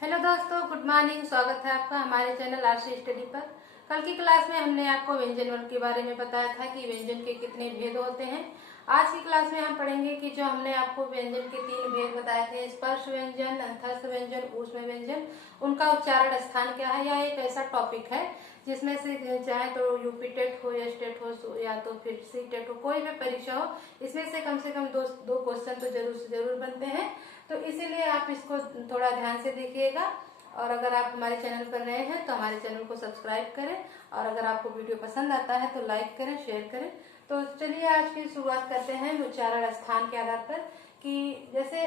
Hello दोस्तों, good morning. स्वागत है आपका हमारे चैनल आरसी स्टडी पर। कल की क्लास में हमने आपको व्यंजन वर्ग के बारे में बताया था कि व्यंजन के कितने भेद होते हैं। आज की क्लास में हम पढ़ेंगे कि जो हमने आपको व्यंजन के 3 भेद बताए थे, स्पर्श व्यंजन, अंतस्थ व्यंजन, ऊष्म व्यंजन, उनका उच्चारण स्थान क्या है। यह एक ऐसा टॉपिक है जिसमें से चाहे तो यूपी टेट हो या स्टेट हो या तो फिर सी टेट हो, कोई भी परीक्षा हो, इसमें से कम दो क्वेश्चन तो जरूर से जरूर बनते हैं। तो इसीलिए आप इसको थोड़ा ध्यान से देखिएगा। और अगर आप हमारे चैनल पर नए हैं तो हमारे चैनल को सब्सक्राइब करें, और अगर आपको वीडियो पसंद आता है तो लाइक करें, शेयर करें। तो चलिए आज की शुरुआत करते हैं उच्चारण स्थान के आधार पर। कि जैसे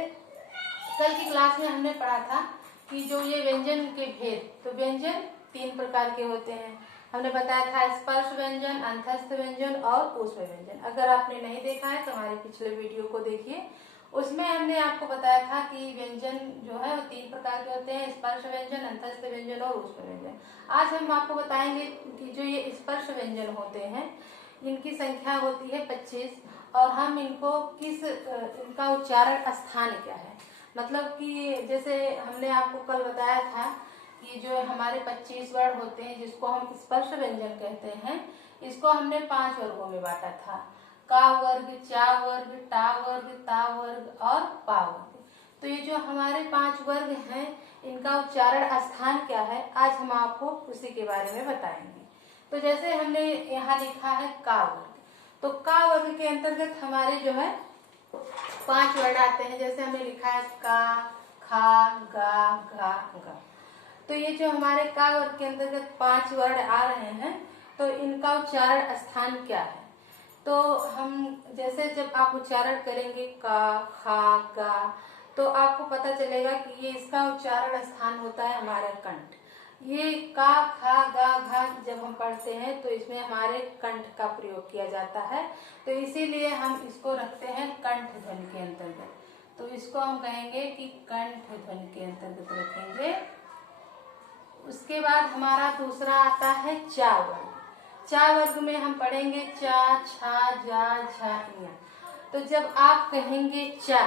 कल की क्लास में हमने पढ़ा था कि जो ये व्यंजन के भेद, तो व्यंजन 3 प्रकार के होते हैं। हमने बताया था स्पर्श व्यंजन, अंतस्थ व्यंजन और ऊष्म व्यंजन। अगर आपने नहीं देखा है तो हमारे पिछले वीडियो को देखिए, उसमें हमने आपको बताया था कि व्यंजन जो है वो 3 प्रकार के होते हैं, स्पर्श व्यंजन, अंतस्थ व्यंजन और ऊष्म व्यंजन। आज हम आपको बताएंगे कि जो ये स्पर्श व्यंजन होते हैं इनकी संख्या होती है 25, और हम इनको इनका उच्चारण स्थान क्या है। मतलब कि जैसे हमने आपको कल बताया था कि जो हमारे 25 वर्ण होते हैं जिसको हम स्पर्श व्यंजन कहते हैं, इसको हमने 5 वर्गों में बांटा था। का वर्ग, चा वर्ग, टा वर्ग, ता वर्ग और पा वर्ग। तो ये जो हमारे 5 वर्ग हैं इनका उच्चारण स्थान क्या है, आज हम आपको उसी के बारे में बताएंगे। तो जैसे हमने यहाँ लिखा है का वर्ग, तो का वर्ग के अंतर्गत हमारे जो है 5 वर्ण आते हैं। जैसे हमने लिखा है का, खा, गा, घा, गा। तो ये जो हमारे का वर्ग के अंतर्गत 5 वर्ण आ रहे हैं, तो इनका उच्चारण स्थान क्या है। तो हम जैसे जब आप उच्चारण करेंगे का, खा, गा, तो आपको पता चलेगा कि ये इसका उच्चारण स्थान होता है हमारा कंठ। ये का, खा, गा, घा जब हम पढ़ते हैं तो इसमें हमारे कंठ का प्रयोग किया जाता है, तो इसीलिए हम इसको रखते हैं कंठ ध्वनि के अंतर्गत। तो इसको हम कहेंगे कि कंठ ध्वनि के अंतर्गत रखेंगे। उसके बाद हमारा दूसरा आता है चा वर्ग। चा वर्ग में हम पढ़ेंगे चा, छा, जा, झा, या। तो जब आप कहेंगे चा,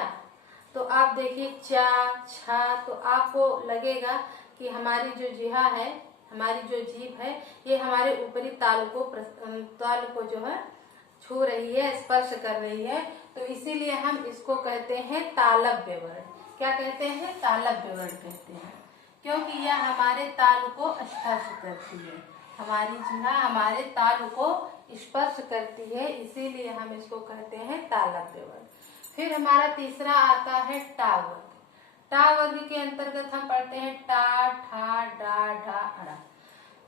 तो आप देखिए चा, छा, तो आपको लगेगा कि हमारी जो जिह्वा है, हमारी जो जीभ है, ये हमारे ऊपरी तालु को जो है छू रही है, स्पर्श कर रही है। तो इसीलिए हम इसको कहते हैं तालव्य वर्ण। क्या कहते हैं? तालव्य वर्ण कहते हैं, क्योंकि यह हमारे तालु को स्पर्श करती है। हमारी जिह्वा हमारे तालु को स्पर्श करती है, इसीलिए हम इसको कहते हैं तालव्य वर्ण। फिर हमारा तीसरा आता है टा वर्ग। टा वर्ग के अंतर्गत हम पढ़ते हैं टा, ठा, डा, ढा, अड़ा।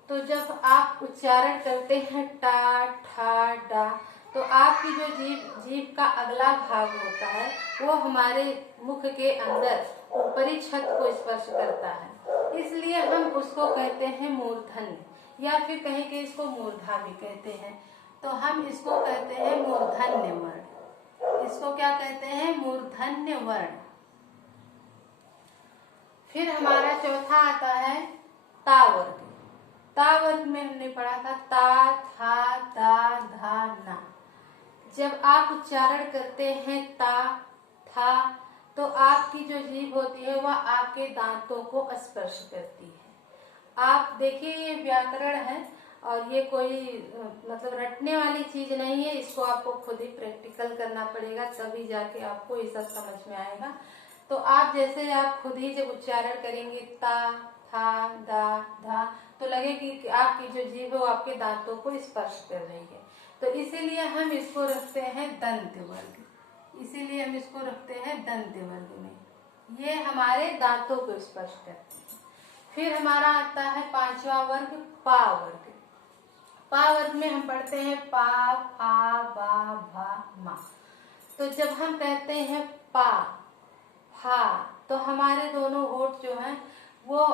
तो जब आप उच्चारण करते हैं टा, ठा, डा, तो आपकी जो जीभ का अगला भाग होता है वो हमारे मुख के अंदर ऊपरी छत को स्पर्श करता है, इसलिए हम उसको कहते हैं मूर्धन्य, या फिर कहीं के इसको मूर्धा भी कहते हैं। तो हम इसको कहते हैं मूर्धन्य वर्ण। इसको क्या कहते हैं? मूर्धन्य वर्ण। फिर हमारा चौथा आता है ता वर्ग। ता वर्ग में हमने पढ़ा था ता, था, दा, धा, ना। जब आप उच्चारण करते हैं ता, था, तो आपकी जो जीभ होती है वह आपके दांतों को स्पर्श करती है। आप देखिए ये व्याकरण है और ये कोई मतलब रटने वाली चीज नहीं है, इसको आपको खुद ही प्रैक्टिकल करना पड़ेगा, तभी जाके आपको ये सब समझ में आएगा। तो आप जैसे आप खुद ही जब उच्चारण करेंगे ता, था, दा, धा, तो लगेगी कि आपकी जो जीभ है वो आपके दांतों को स्पर्श कर रही है। तो इसीलिए हम इसको रखते हैं दंत वर्ग। इसीलिए हम इसको रखते हैं दंत वर्ग में, ये हमारे दांतों को स्पर्श करती है। फिर हमारा आता है 5वां वर्ग पा वर्ग। पा वर्ग में हम पढ़ते हैं पा, फा, बा, भा, मा। तो जब हम कहते हैं पा, फा, तो हमारे दोनों होठ जो हैं वो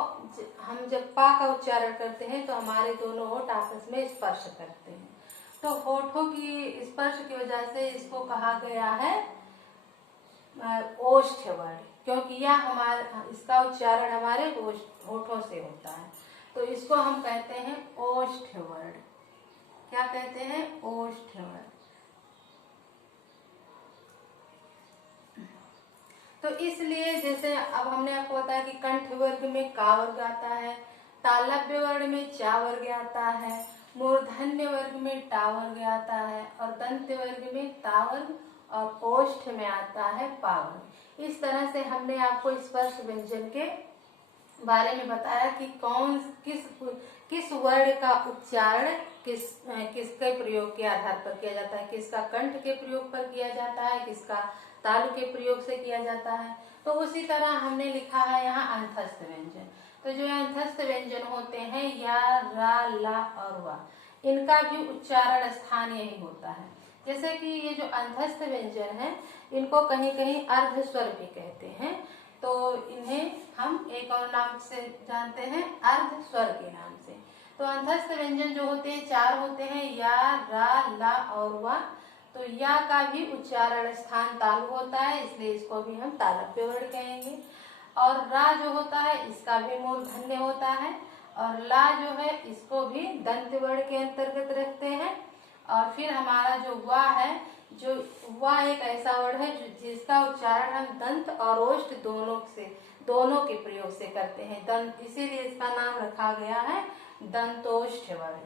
हम जब पा का उच्चारण करते हैं तो हमारे दोनों होठ आपस में स्पर्श करते हैं। तो होठों की स्पर्श की वजह से इसको कहा गया है ओष्ठ वर्ण, क्योंकि यह इसका उच्चारण हमारे होठों से होता है। तो इसको हम कहते हैं ओष्ठ वर्ण। क्या कहते हैं? ओष्ठ वर्ण। तो इसलिए जैसे अब हमने आपको बताया कि कंठ वर्ग में का वर्ग आता है, तालव्य वर्ग में चा वर्ग आता है, मूर्धन्य वर्ग में टा वर्ग आता है और दंत वर्ग में ता वर्ग और ओष्ठ में आता है पा वर्ग। इस तरह से हमने आपको स्पर्श व्यंजन के बारे में बताया कि किस वर्ण का उच्चारण किसके प्रयोग के आधार पर किया जाता है, किसका कंठ के प्रयोग पर किया जाता है, किसका तालु के प्रयोग से किया जाता है। तो उसी तरह हमने लिखा है यहाँ अंतस्थ व्यंजन। तो जो अंतस्थ व्यंजन होते हैं या, रा, ला और वा, इनका भी उच्चारण स्थान यही होता है। जैसे कि ये जो अंतस्थ व्यंजन है इनको कहीं कहीं अर्ध स्वर भी कहते हैं, तो इन्हें हम एक और नाम से जानते हैं, अर्ध स्वर के नाम से। तो अंतस्थ व्यंजन जो होते हैं 4 होते हैं, या, रा, ला और वा। तो या का भी उच्चारण स्थान तालु होता है, इसलिए इसको भी हम तालव्य वर्ण कहेंगे। और रा जो होता है इसका भी मूर्धन्य होता है, और ला जो है इसको भी दंत वर्ण के अंतर्गत रखते हैं। और फिर हमारा जो वा है, जो वा एक ऐसा वर्ण है जिसका उच्चारण हम दंत और ओष्ठ दोनों के प्रयोग से करते हैं, दंत, इसीलिए इसका नाम रखा गया है दंतोष्ठ वर्ण।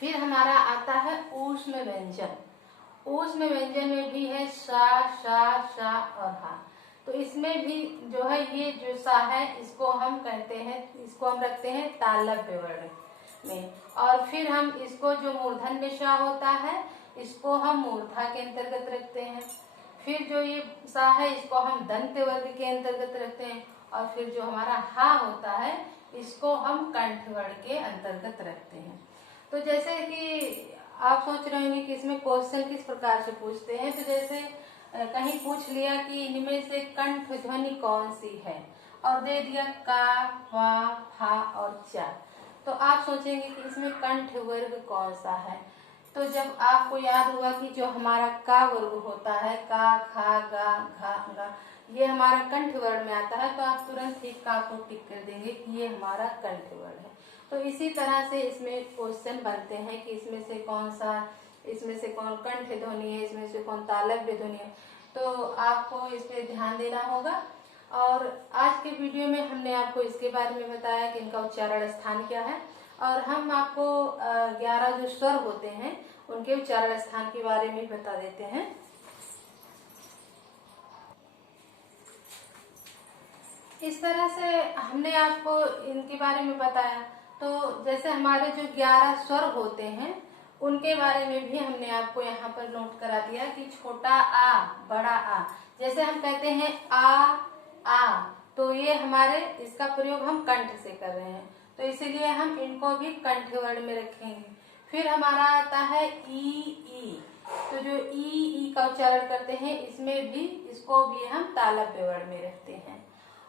फिर हमारा आता है ऊष्म व्यंजन। ऊष्म व्यंजन में भी है सा, शा, शा और हा। तो इसमें भी जो है ये जो सा है इसको हम कहते हैं, इसको हम रखते हैं तालव्य वर्ण में। और फिर हम इसको जो मूर्धन्य शा होता है इसको हम मूर्धा के अंतर्गत रखते हैं। फिर जो ये सा है इसको हम दंत वर्ग के अंतर्गत रखते हैं। और फिर जो हमारा हा होता है इसको हम कंठ वर्ण के अंतर्गत रखते हैं। तो जैसे कि आप सोच रहे होंगे कि इसमें क्वेश्चन किस प्रकार से पूछते हैं, तो जैसे कहीं पूछ लिया कि इनमें से कंठ ध्वनि कौन सी है और दे दिया का, वा, फा और चा, तो आप सोचेंगे कि इसमें कंठ वर्ग कौन सा है। तो जब आपको याद होगा कि जो हमारा का वर्ग होता है, का, खा, गा, घा, गा, ये हमारा कंठ वर्ण में आता है, तो आप तुरंत ही का को टिक कर देंगे कि ये हमारा कंठ वर्ण है। तो इसी तरह से इसमें क्वेश्चन बनते हैं कि इसमें से कौन कंठ ध्वनि है, इसमें से कौन तालव्य ध्वनि है। तो आपको इस पे ध्यान देना होगा। और आज के वीडियो में हमने आपको इसके बारे में बताया कि इनका उच्चारण स्थान क्या है, और हम आपको 11 जो स्वर होते हैं उनके उच्चारण स्थान के बारे में बता देते हैं। इस तरह से हमने आपको इनके बारे में बताया। तो जैसे हमारे जो 11 स्वर होते हैं उनके बारे में भी हमने आपको यहाँ पर नोट करा दिया कि छोटा आ, बड़ा आ। जैसे हम कहते हैं आ, तो ये हमारे इसका प्रयोग हम कंठ से कर रहे हैं, तो इसीलिए हम इनको भी कंठ वर्ण में रखेंगे। फिर हमारा आता है ई, तो जो ई का उच्चारण करते हैं इसको भी हम तालव्य वर्ण में रखते हैं।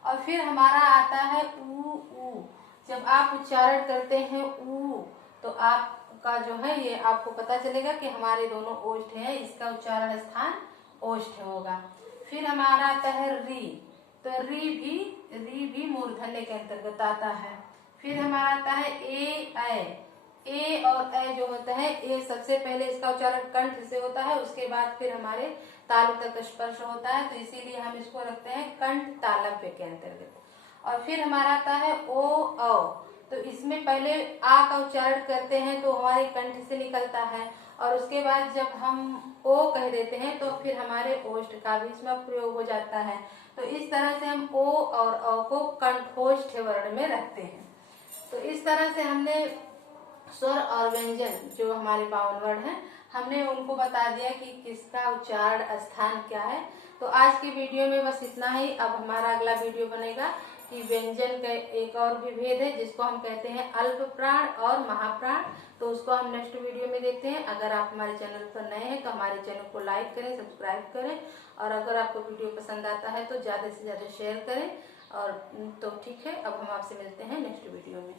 और फिर हमारा आता है ऊ, जब आप उच्चारण करते हैं ऊ, तो आपका जो है ये आपको पता चलेगा कि हमारे दोनों ओष्ठ हैं, इसका उच्चारण स्थान ओष्ठ होगा। फिर हमारा आता है री, तो री भी मूर्धन्य के अंतर्गत आता है। फिर हमारा आता है ए और ए जो होता है, ए सबसे पहले इसका उच्चारण कंठ से होता है, उसके बाद फिर हमारे तालु तक स्पर्श होता है, तो इसीलिए हम इसको रखते हैं कंठ तालव्य के अंतर्गत। और फिर हमारा आता है ओ, तो इसमें पहले आ का उच्चारण करते हैं तो हमारे कंठ से निकलता है, और उसके बाद जब हम ओ कह देते हैं तो फिर हमारे ओष्ठ का भी इसमें प्रयोग हो जाता है। तो इस तरह से हम ओ और औ को कंठोष्ठ वर्ण में रखते हैं। तो इस तरह से हमने स्वर और व्यंजन जो हमारे 52 वर्ण हैं हमने उनको बता दिया कि किसका उच्चारण स्थान क्या है। तो आज की वीडियो में बस इतना ही। अब हमारा अगला वीडियो बनेगा कि व्यंजन का एक और भी भेद है जिसको हम कहते हैं अल्प प्राण और महाप्राण, तो उसको हम नेक्स्ट वीडियो में देखते हैं। अगर आप हमारे चैनल पर नए हैं तो हमारे चैनल को लाइक करें, सब्सक्राइब करें, और अगर आपको वीडियो पसंद आता है तो ज़्यादा से ज़्यादा शेयर करें। और तो ठीक है, अब हम आपसे मिलते हैं नेक्स्ट वीडियो में।